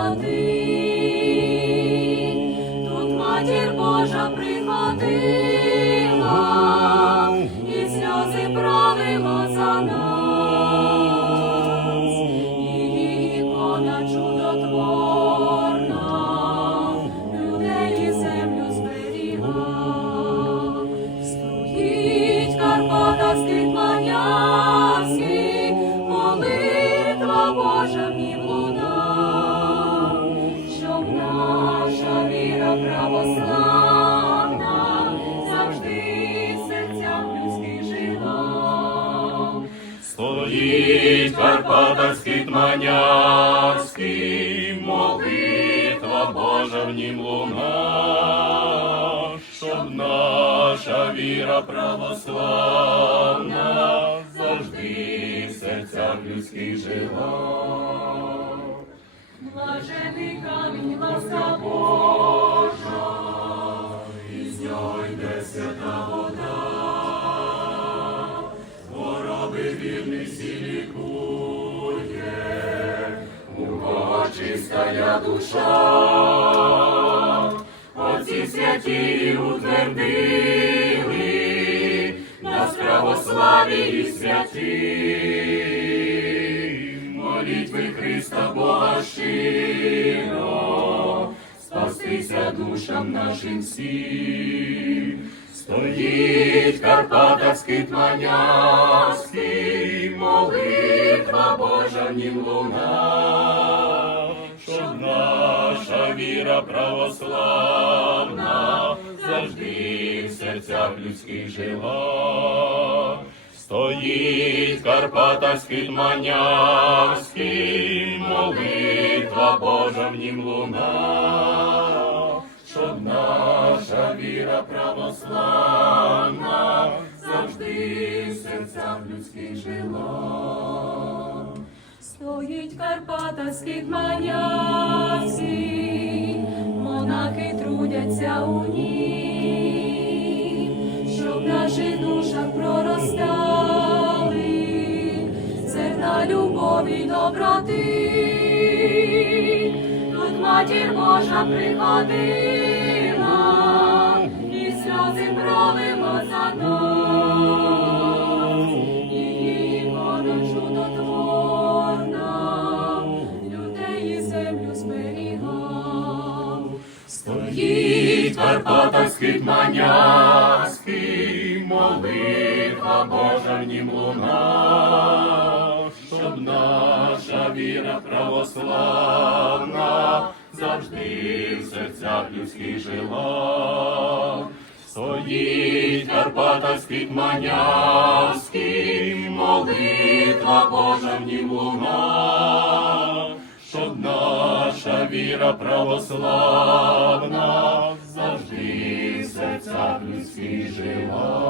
Ave Стоїть Карпатський Тманявський, молитва Божа в нім луна, щоб наша віра православна завжди в серцях людських жила. Блажений камінь, ласка Божа, І з нього йде свята вірний всі лікує, у кого чистая душа, оці святі утвердили, нас православі і святі, молитви Христа Бога щиро, спастися душам нашим всім. Стоїть Карпатський Тманявський, Божа нім луна, щоб наша віра православна завжди в серцях людських жила. Стоїть Карпатський Тманявський, молитва Божа в нім луна, щоб наша віра православна завжди в серцях людських жила. Стоїть Карпата скит монахи трудяться у ній, щоб в наших душах проростали зерна любові доброти. Тут матір Божа приходила і сльози пролила за нас. Стоїть Карпатський Тманявський, молитва Божа в нім луна, щоб наша віра православна завжди в серцях людських жила. Стоїть Карпатський Тманявський, молитва Божа в нім луна, щоб наша віра православна завжди в серцях людських жила.